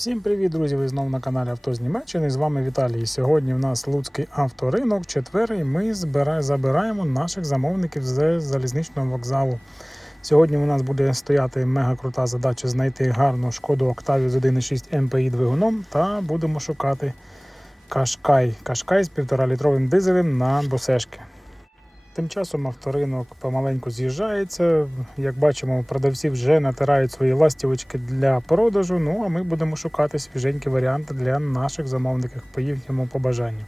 Всім привіт, друзі! Ви знову на каналі Авто з Німеччини. З вами Віталій. Сьогодні в нас Луцький авторинок, четвер, і ми забираємо наших замовників з залізничного вокзалу. Сьогодні у нас буде стояти мега крута задача знайти гарну шкоду Октавію з 1.6 МПІ двигуном та будемо шукати Кашкай. Кашкай з 1,5 літровим дизелем на босешки. Тим часом авторинок помаленьку з'їжджається. Як бачимо, продавці вже натирають свої ластівочки для продажу. Ну а ми будемо шукати свіженькі варіанти для наших замовників по їхньому побажанню.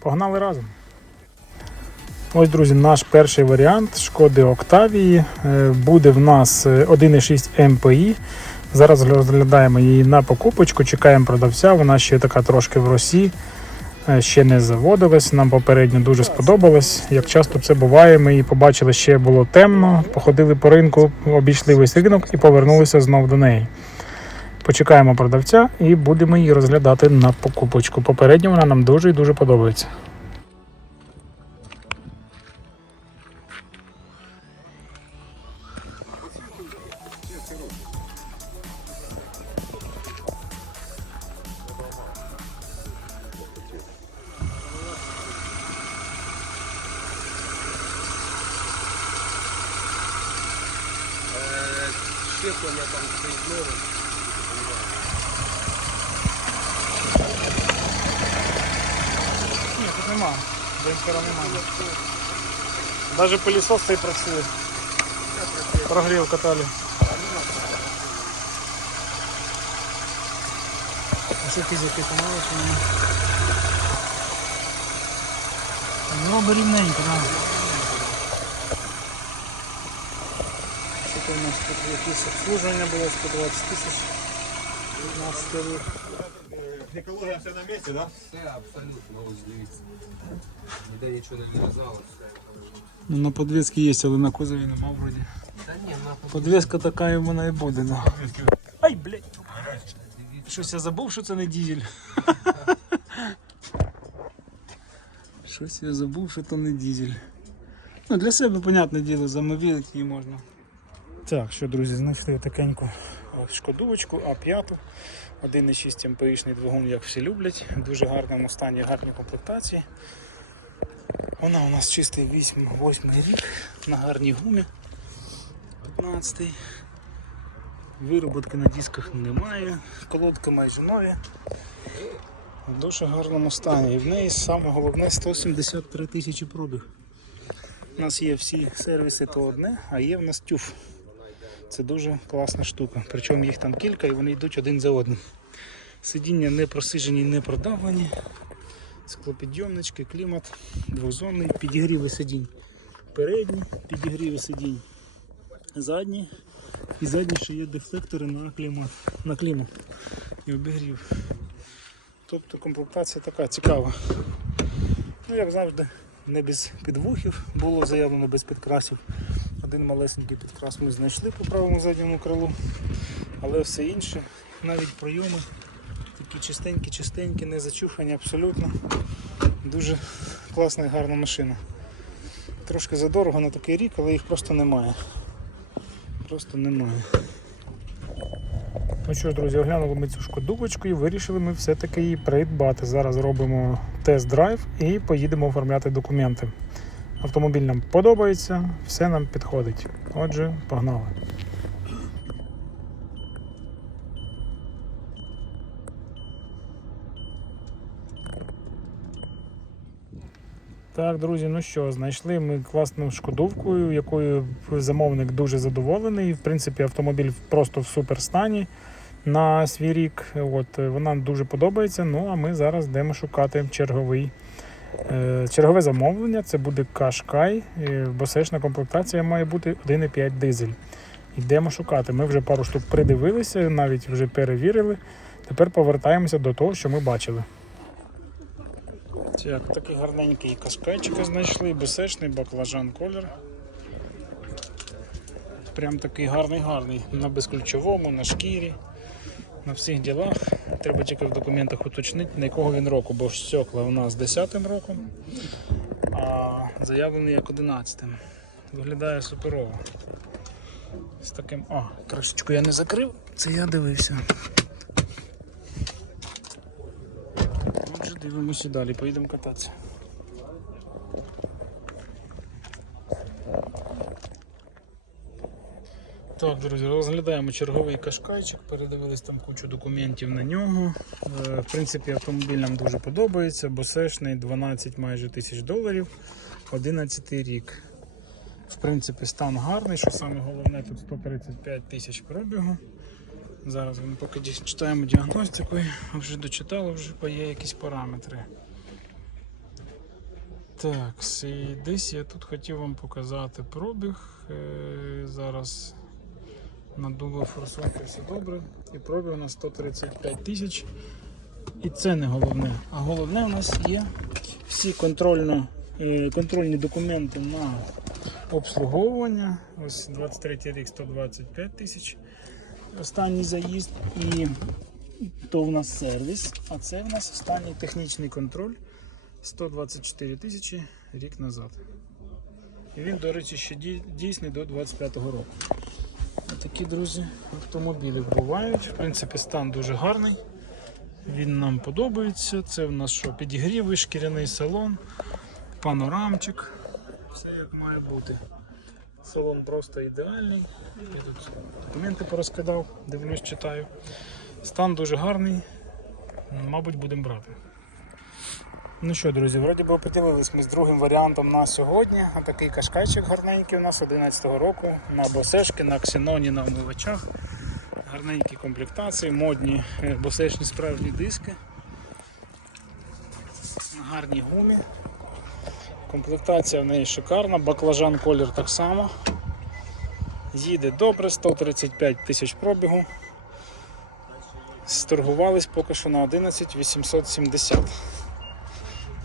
Погнали разом! Ось, друзі, наш перший варіант шкоди Октавії Е, буде в нас е, 1,6 МПІ. Зараз розглядаємо її на покупочку, чекаємо продавця. Вона ще така трошки в росі е, ще не заводилась. Нам попередньо дуже сподобалось. Як часто це буває, ми її побачили, ще було темно, походили по ринку, обійшли весь ринок і повернулися знов до неї. Почекаємо продавця і будемо її розглядати на покупочку. Попередньо вона нам дуже і дуже подобається. Щеплення там стоїть нове. Ні, тут нема. Демпфера немає. Навіть пилісос цей працює. Прогрів каталі. А що кізяки помали чи ні? Ну, рівненько, да. Що то у нас тут якесь обслуживання було 120 тисяч. 15 рік. Екологія все на місці, да? Все абсолютно ось дивіться. Ніде нічого не вирізалося. Ну, на подвеске є, але на кузові нема вроді. Та ні, на Подвеска така і вона і буде. Ну. Ай, блядь. Щось я забув, що це не дізель. Щось я забув, що це не дізель. Ну, для себе, понятне діло, замовити її можна. Так, що, друзі, знайшли такеньку шкодувочку А5. 1,6 МПІшний двигун, як всі люблять. В дуже гарному стані, гарні комплектації. Вона у нас чистий 8, 8 рік на гарній гумі. 15. Вироботки на дисках немає, колодки майже нові. В дуже гарному стані. І в неї саме головне 173 тисячі пробіг. У нас є всі сервіси то одне, а є в нас тюф. Це дуже класна штука. Причому їх там кілька і вони йдуть один за одним. Сидіння не просижені, не продавлені. Склопідйомнички, клімат, двозонний, підігріви сидінь. Передні, підігріви сидінь. Задні. І задні ще є дефлектори на клімат, на клімат і обігрів. Тобто комплектація така цікава. Ну, як завжди, не без підвухів, було заявлено без підкрасів. Один малесенький підкрас ми знайшли по правому задньому крилу, але все інше, навіть пройоми, такі чистенькі, чистенькі, не зачухані абсолютно. Дуже класна і гарна машина. Трошки задорого на такий рік, але їх просто немає. Просто немає. Ну що ж, друзі, оглянули ми цю шкодубочку і вирішили ми все-таки її придбати. Зараз робимо тест-драйв і поїдемо оформляти документи. Автомобіль нам подобається, все нам підходить. Отже, погнали. Так, друзі, ну що, знайшли ми класну шкодовку, якою замовник дуже задоволений. В принципі, автомобіль просто в супер стані на свій рік. От, вона дуже подобається. Ну а ми зараз йдемо шукати черговий. Е, Чергове замовлення це буде Кашкай. Босешна комплектація має бути 1,5 дизель. Йдемо шукати. Ми вже пару штук придивилися, навіть вже перевірили. Тепер повертаємося до того, що ми бачили. Так, такий гарненький кашкайчика знайшли, бесешний баклажан колір. Прям такий гарний-гарний. На безключовому, на шкірі, на всіх ділах треба тільки в документах уточнити, на якого він року, бо стекла у нас 10-м роком, а заявлений як 11-м. Виглядає суперово. З таким... А, кришечку я не закрив, це я дивився. Ну, Отже, дивимося далі, поїдемо кататися. Так, друзі, розглядаємо черговий кашкайчик, передивились там кучу документів на нього. Е, В принципі, автомобіль нам дуже подобається, бо сешний 12 майже тисяч доларів, 11 рік. В принципі, стан гарний, що саме головне, тут 135 тисяч пробігу. Зараз ми поки читаємо діагностику, вже дочитали, вже є якісь параметри. Так, і десь я тут хотів вам показати пробіг. Е, Зараз надуло форсунки все добре. І пробіг у нас 135 тисяч. І це не головне. А головне у нас є всі контрольно, е, контрольні документи на обслуговування. Ось 23 рік 125 тисяч. Останній заїзд. І то в нас сервіс, а це в нас останній технічний контроль 124 тисячі рік назад. І він, до речі, ще дійсний до 25-го року. Такі, друзі, автомобілі бувають. В принципі, стан дуже гарний. Він нам подобається. Це в нас що? Підігріви, шкіряний салон, панорамчик. Все як має бути. Салон просто ідеальний. Я тут документи порозкидав, дивлюсь, читаю. Стан дуже гарний. Мабуть, будемо брати. Ну що, друзі, вроді би поділились ми з другим варіантом на сьогодні. Отакий кашкайчик гарненький у нас 11-го року на босешки, на ксеноні, на омивачах. Гарненькі комплектації, модні е, босешні справжні диски. На гарній гумі. Комплектація в неї шикарна, баклажан колір так само. Їде добре, 135 тисяч пробігу. Сторгувались поки що на 11 870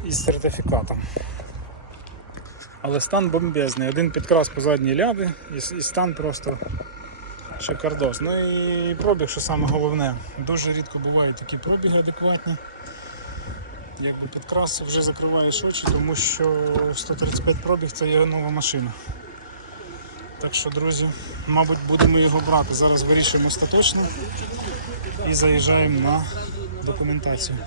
із сертифікатом. Але стан бомбезний. Один підкрас по задній ляди і, і стан просто шикардос. Ну і пробіг, що саме головне. Дуже рідко бувають такі пробіги адекватні. Якби підкрас вже закриваєш очі, тому що 135 пробіг це є нова машина. Так що, друзі, мабуть, будемо його брати. Зараз вирішуємо остаточно і заїжджаємо на документацію.